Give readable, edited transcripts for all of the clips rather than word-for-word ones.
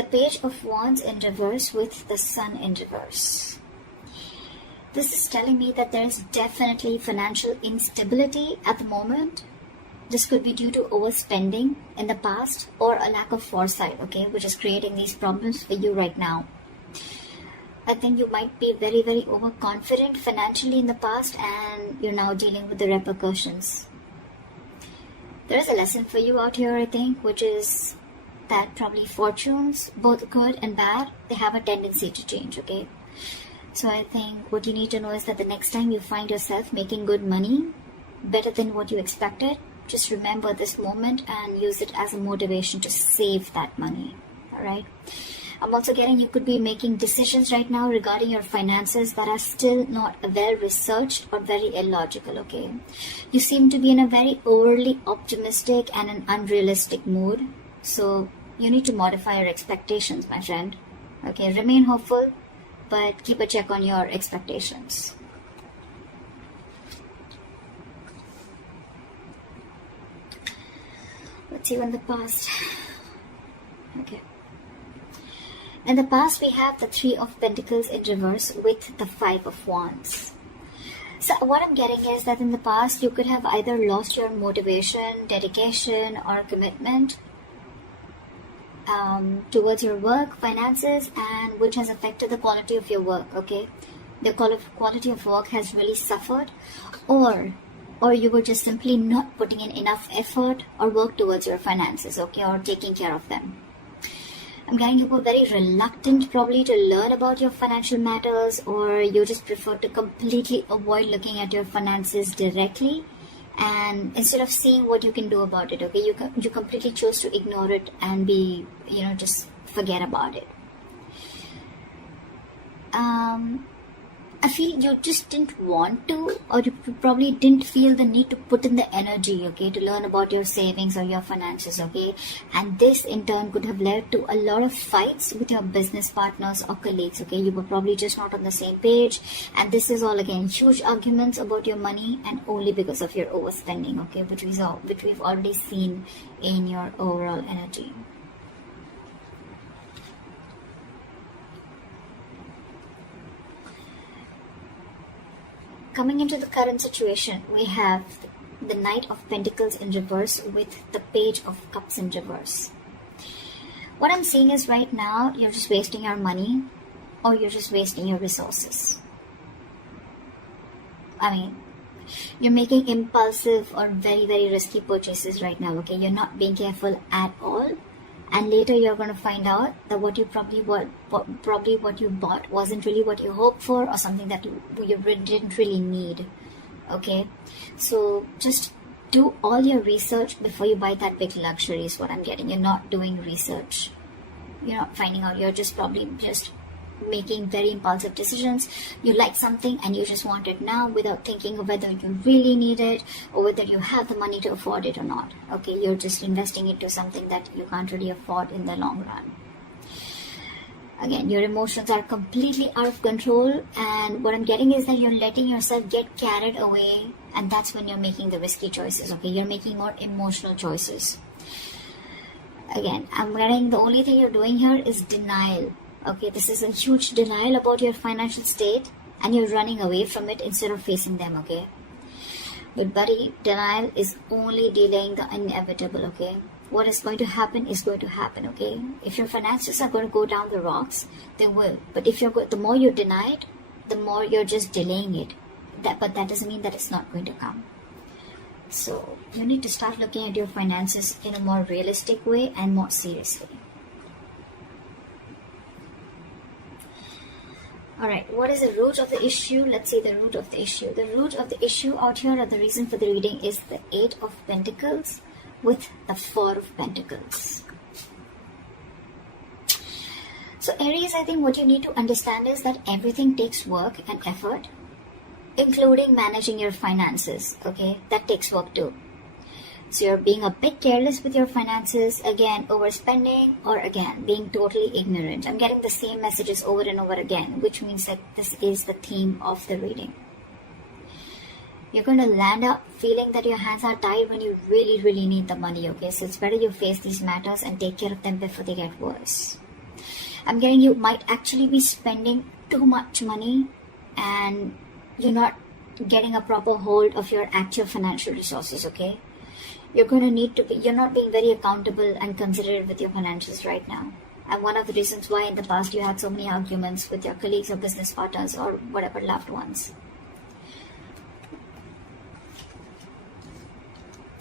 the Page of Wands in reverse with the Sun in reverse. This is telling me that there is definitely financial instability at the moment. This could be due to overspending in the past or a lack of foresight, okay, which is creating these problems for you right now. I think you might be very, very overconfident financially in the past, and you're now dealing with the repercussions. There is a lesson for you out here, I think, which is that probably fortunes, both good and bad, they have a tendency to change, okay? So I think what you need to know is that the next time you find yourself making good money, better than what you expected, just remember this moment and use it as a motivation to save that money, all right? I'm also getting you could be making decisions right now regarding your finances that are still not well researched or very illogical, okay? You seem to be in a very overly optimistic and an unrealistic mood, so you need to modify your expectations, my friend, okay? Remain hopeful, but keep a check on your expectations. Let's see in the past. Okay. In the past, we have the Three of Pentacles in reverse with the Five of Wands. So what I'm getting is that in the past, you could have either lost your motivation, dedication, or commitment towards your work, finances, and which has affected the quality of your work, okay? The quality of work has really suffered, or you were just simply not putting in enough effort or work towards your finances, okay, or taking care of them. I'm getting you were very reluctant probably to learn about your financial matters, or you just prefer to completely avoid looking at your finances directly, and instead of seeing what you can do about it, okay, you completely chose to ignore it and be, just forget about it. I feel you just didn't want to, or you probably didn't feel the need to put in the energy, okay, to learn about your savings or your finances, okay? And this in turn could have led to a lot of fights with your business partners or colleagues, okay? You were probably just not on the same page, and this is all again huge arguments about your money, and only because of your overspending, okay, which we've already seen in your overall energy. Coming into the current situation, we have the Knight of Pentacles in reverse with the Page of Cups in reverse. What I'm seeing is right now, you're just wasting your money, or you're just wasting your resources. I mean, you're making impulsive or very, very risky purchases right now, okay? You're not being careful at all. And later you're going to find out that what you what you bought wasn't really what you hoped for, or something that you didn't really need. Okay, so just do all your research before you buy that big luxury is what I'm getting. You're not doing research. You're not finding out. You're just probably just making very impulsive decisions. You like something and you just want it now without thinking of whether you really need it or whether you have the money to afford it or not. Okay, you're just investing into something that you can't really afford in the long run. Again, your emotions are completely out of control, and what I'm getting is that you're letting yourself get carried away, and that's when you're making the risky choices. Okay, you're making more emotional choices. Again, I'm getting the only thing you're doing here is denial. Okay, this is a huge denial about your financial state, and you're running away from it instead of facing them, okay? But buddy, denial is only delaying the inevitable, okay? What is going to happen is going to happen, okay? If your finances are going to go down the rocks, they will. But if the more you deny it, the more you're just delaying it. But that doesn't mean that it's not going to come. So you need to start looking at your finances in a more realistic way and more seriously. Alright, what is the root of the issue? Let's see the root of the issue. The root of the issue out here, or the reason for the reading, is the Eight of Pentacles with the Four of Pentacles. So Aries, I think what you need to understand is that everything takes work and effort, including managing your finances, okay? That takes work too. So you're being a bit careless with your finances, again, overspending, or again, being totally ignorant. I'm getting the same messages over and over again, which means that this is the theme of the reading. You're going to land up feeling that your hands are tied when you really, really need the money, okay? So it's better you face these matters and take care of them before they get worse. I'm getting you might actually be spending too much money and you're not getting a proper hold of your actual financial resources, okay? You're going to need to be, you're not being very accountable and considerate with your finances right now. And one of the reasons why in the past you had so many arguments with your colleagues or business partners or whatever loved ones.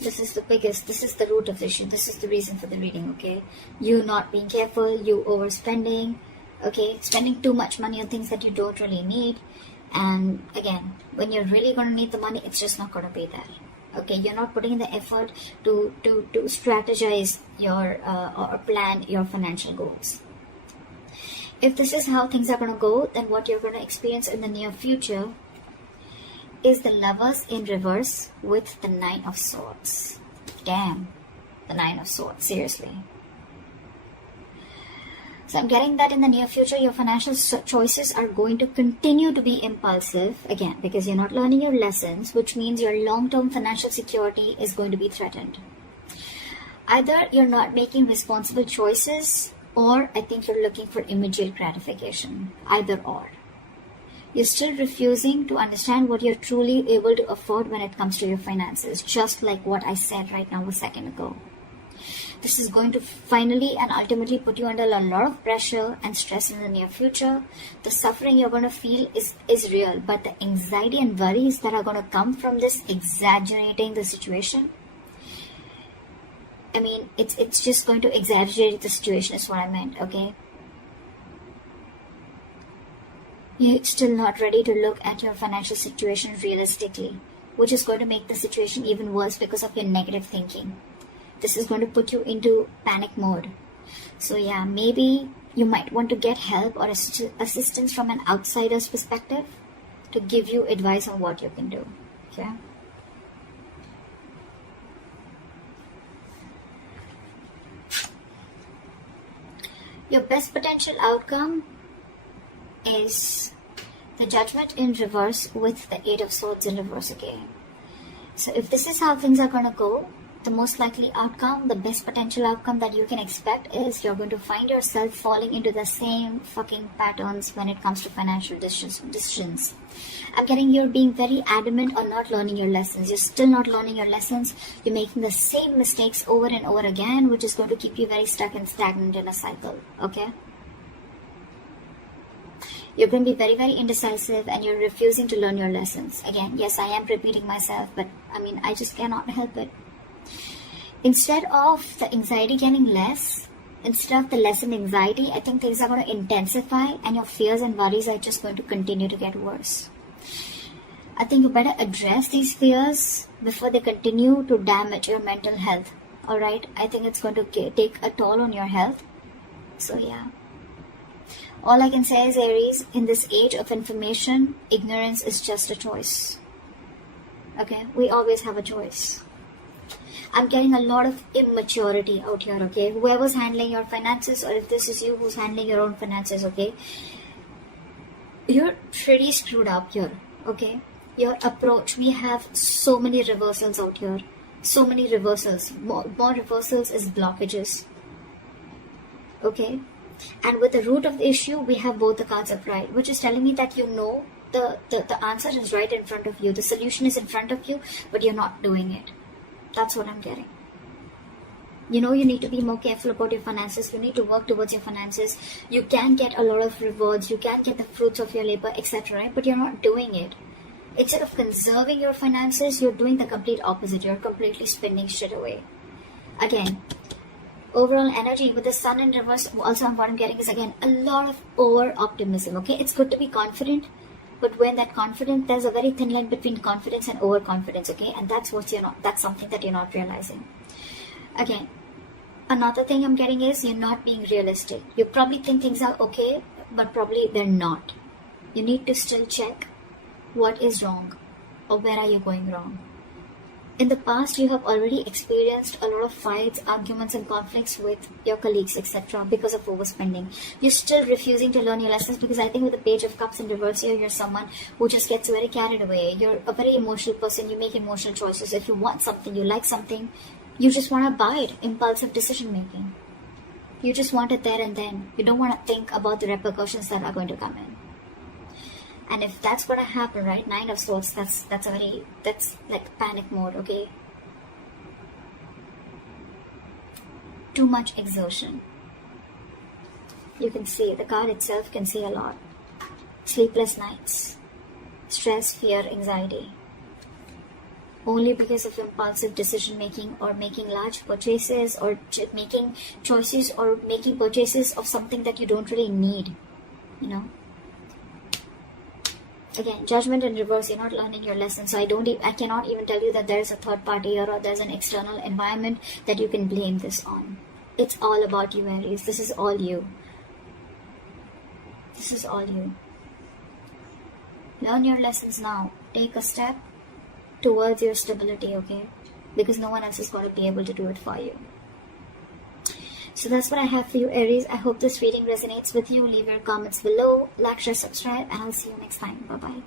This is the root of the issue. This is the reason for the reading, okay? You not being careful, you overspending, okay? Spending too much money on things that you don't really need. And again, when you're really going to need the money, it's just not going to be there. Okay, you're not putting in the effort to strategize your or plan your financial goals. If this is how things are going to go, then what you're going to experience in the near future is the Lovers in reverse with the Nine of Swords. Damn, the Nine of Swords, seriously. So I'm getting that in the near future, your financial choices are going to continue to be impulsive, again, because you're not learning your lessons, which means your long-term financial security is going to be threatened. Either you're not making responsible choices, or I think you're looking for immediate gratification. Either or. You're still refusing to understand what you're truly able to afford when it comes to your finances, just like what I said right now a second ago. This is going to finally and ultimately put you under a lot of pressure and stress in the near future. The suffering you're going to feel is real, but the anxiety and worries that are going to come from this exaggerating the situation, I mean, it's just going to exaggerate the situation is what I meant, okay? You're still not ready to look at your financial situation realistically, which is going to make the situation even worse because of your negative thinking. This is going to put you into panic mode. So yeah, maybe you might want to get help or assistance from an outsider's perspective to give you advice on what you can do. Okay? Your best potential outcome is the Judgment in reverse with the Eight of Swords in reverse again. So if this is how things are going to go, the most likely outcome, the best potential outcome that you can expect is you're going to find yourself falling into the same fucking patterns when it comes to financial decisions. I'm getting you're being very adamant on not learning your lessons. You're still not learning your lessons. You're making the same mistakes over and over again, which is going to keep you very stuck and stagnant in a cycle. Okay? You're going to be very, very indecisive and you're refusing to learn your lessons. Again, yes, I am repeating myself, but I mean, I just cannot help it. Instead of the anxiety getting less, instead of the lessened anxiety, I think things are going to intensify and your fears and worries are just going to continue to get worse. I think you better address these fears before they continue to damage your mental health. Alright? I think it's going to take a toll on your health. So yeah. All I can say is, Aries, in this age of information, ignorance is just a choice. Okay? We always have a choice. I'm getting a lot of immaturity out here, okay? Whoever's handling your finances, or if this is you who's handling your own finances, okay? You're pretty screwed up here, okay? Your approach, we have so many reversals out here. So many reversals. More reversals is blockages. Okay? And with the root of the issue, we have both the cards upright, which is telling me that you know the answer is right in front of you. The solution is in front of you, but you're not doing it. That's what I'm getting. You know you need to be more careful about your finances. You need to work towards your finances. You can get a lot of rewards. You can get the fruits of your labor, etc. Right? But you're not doing it. Instead of conserving your finances, you're doing the complete opposite. You're completely spending shit away. Again, overall energy with the Sun in reverse, also what I'm getting is again a lot of over-optimism. Okay, it's good to be confident. But when that confidence, there's a very thin line between confidence and overconfidence, okay? And that's that's something that you're not realizing. Again, another thing I'm getting is you're not being realistic. You probably think things are okay, but probably they're not. You need to still check what is wrong or where are you going wrong. In the past, you have already experienced a lot of fights, arguments and conflicts with your colleagues, etc. because of overspending. You're still refusing to learn your lessons because I think with the Page of Cups in reverse here, you're someone who just gets very carried away. You're a very emotional person. You make emotional choices. If you want something, you like something, you just want to buy it. Impulsive decision making. You just want it there and then. You don't want to think about the repercussions that are going to come in. And if that's going to happen, right, Nine of Swords, that's like panic mode, okay? Too much exertion. You can see, the card itself can see a lot. Sleepless nights. Stress, fear, anxiety. Only because of impulsive decision making, or making large purchases, or making choices, or making purchases of something that you don't really need, you know. Again, Judgment in reverse. You're not learning your lesson. So I cannot even tell you that there's a third party here, or there's an external environment that you can blame this on. It's all about you, Aries. This is all you. This is all you. Learn your lessons now. Take a step towards your stability, okay? Because no one else is going to be able to do it for you. So that's what I have for you, Aries. I hope this reading resonates with you. Leave your comments below, like, share, subscribe, and I'll see you next time. Bye-bye.